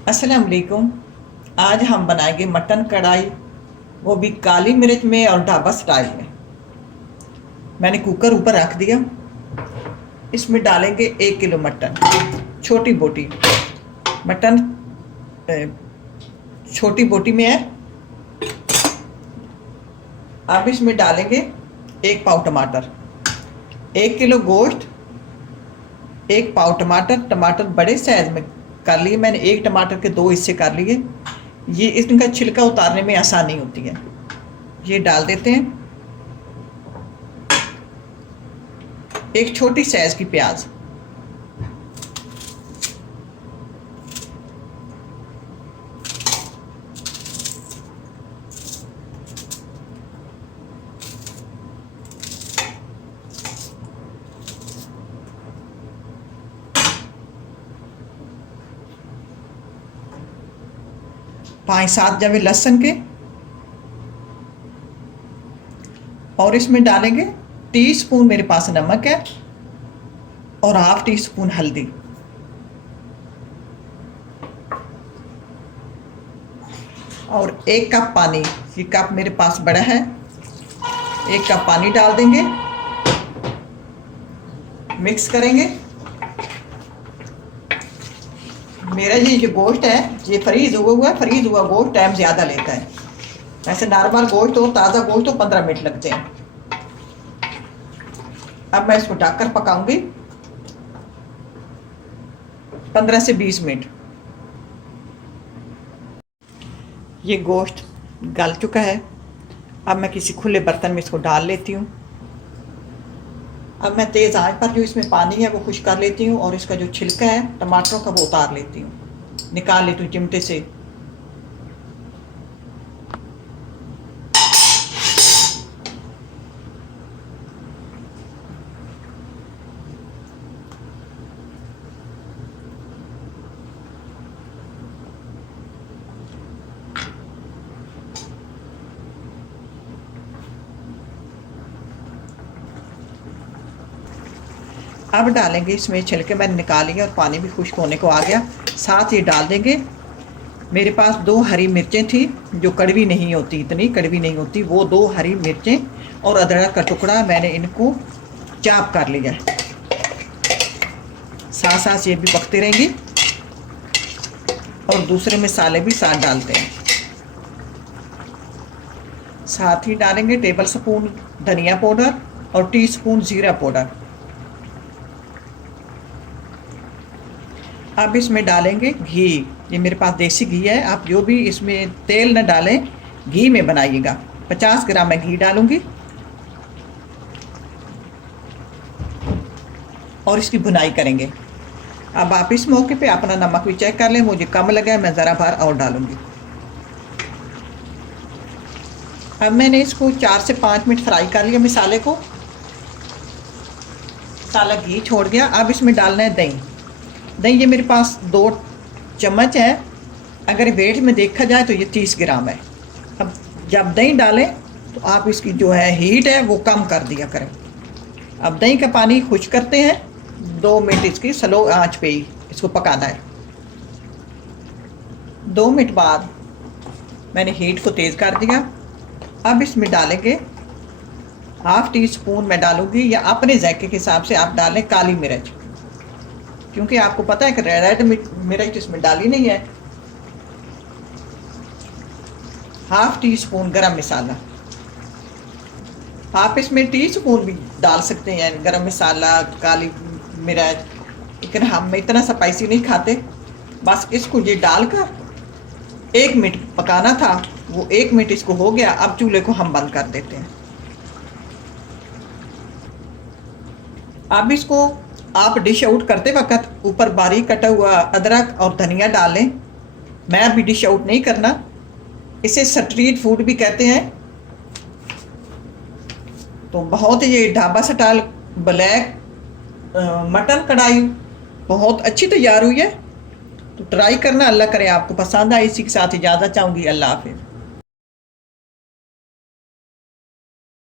अस्सलाम वालेकुम। आज हम बनाएंगे मटन कढ़ाई, वो भी काली मिर्च में और ढाबा स्टाइल में। मैंने कुकर ऊपर रख दिया। इसमें डालेंगे 1 किलो मटन, छोटी बोटी मटन, छोटी बोटी में है। अब इसमें डालेंगे 1 पाव टमाटर, 1 किलो गोश्त, 1 पाव टमाटर। टमाटर बड़े साइज में कर लिए मैंने, एक टमाटर के 2 हिस्से कर लिए। ये इनका छिलका उतारने में आसानी होती है। ये डाल देते हैं। एक छोटी साइज की प्याज, पाँच सात जवे लहसुन के, और इसमें डालेंगे टीस्पून मेरे पास नमक है और हाफ टी स्पून हल्दी, और 1 कप पानी। ये कप मेरे पास बड़ा है। 1 कप पानी डाल देंगे, मिक्स करेंगे। मेरा ये जो गोश्त है ये फ्रीज हुआ गोश्त टाइम ज़्यादा लेता है। वैसे नॉर्मल गोश्त हो, ताज़ा गोश्त हो 15 मिनट लगते हैं। अब मैं इसको ढककर पकाऊंगी 15 से 20 मिनट। ये गोश्त गल चुका है। अब मैं किसी खुले बर्तन में इसको डाल लेती हूँ। अब मैं तेज़ आंच पर जो इसमें पानी है वो खुश कर लेती हूँ, और इसका जो छिलका है टमाटरों का वो उतार लेती हूँ, निकाल लेती हूँ चिमटे से। अब डालेंगे इसमें, छिलके मैंने निकाल लिया और पानी भी खुश्क होने को आ गया। साथ ही डाल देंगे, मेरे पास 2 हरी मिर्चें थी जो कड़वी नहीं होती, इतनी कड़वी नहीं होती, वो 2 हरी मिर्चें और अदरक का टुकड़ा मैंने इनको चाप कर लिया। साथ साथ ये भी पकती रहेंगी, और दूसरे मसाले भी साथ डालते हैं। साथ ही डालेंगे टेबल स्पून धनिया पाउडर और टीस्पून जीरा पाउडर। अब इसमें डालेंगे घी। ये मेरे पास देसी घी है, आप जो भी इसमें तेल न डालें, घी में बनाइएगा। 50 ग्राम मैं घी डालूंगी, और इसकी भुनाई करेंगे। अब आप इस मौके पे अपना नमक भी चेक कर लें, मुझे कम लगा है, मैं ज़रा भर और डालूंगी। अब मैंने इसको 4 से 5 मिनट फ्राई कर लिया मसाले को। मसाला घी छोड़ गया। अब इसमें डालना है दही। दही ये मेरे पास 2 चम्मच है। अगर वेट में देखा जाए तो ये 30 ग्राम है। अब जब दही डालें तो आप इसकी जो है हीट है वो कम कर दिया करें। अब दही का पानी खुश करते हैं। 2 मिनट इसकी स्लो आंच पे ही इसको पकाना है। 2 मिनट बाद मैंने हीट को तेज़ कर दिया। अब इसमें डालेंगे हाफ टी स्पून मैं डालूंगी, या अपने जायके के हिसाब से आप डालें काली मिर्च, क्योंकि आपको पता है कि रेड मिर्च इसमें डाली नहीं है। हाफ टी स्पून गरम मसाला, आप इसमें टीस्पून भी डाल सकते हैं गरम मसाला, काली मिर्च, लेकिन हम इतना स्पाइसी नहीं खाते। बस इसको ये डालकर 1 मिनट पकाना था, वो 1 मिनट इसको हो गया। अब चूल्हे को हम बंद कर देते हैं। अब इसको आप डिश आउट करते वक्त ऊपर बारीक कटा हुआ अदरक और धनिया डालें। मैं अभी डिश आउट नहीं करना। इसे स्ट्रीट फूड भी कहते हैं। तो बहुत ये ढाबा स्टाइल ब्लैक मटन कढ़ाई बहुत अच्छी तैयार हुई है। तो ट्राई करना। अल्लाह करे आपको पसंद आए। इसी के साथ इजाज़त चाहूँगी। अल्लाह हाफिज़।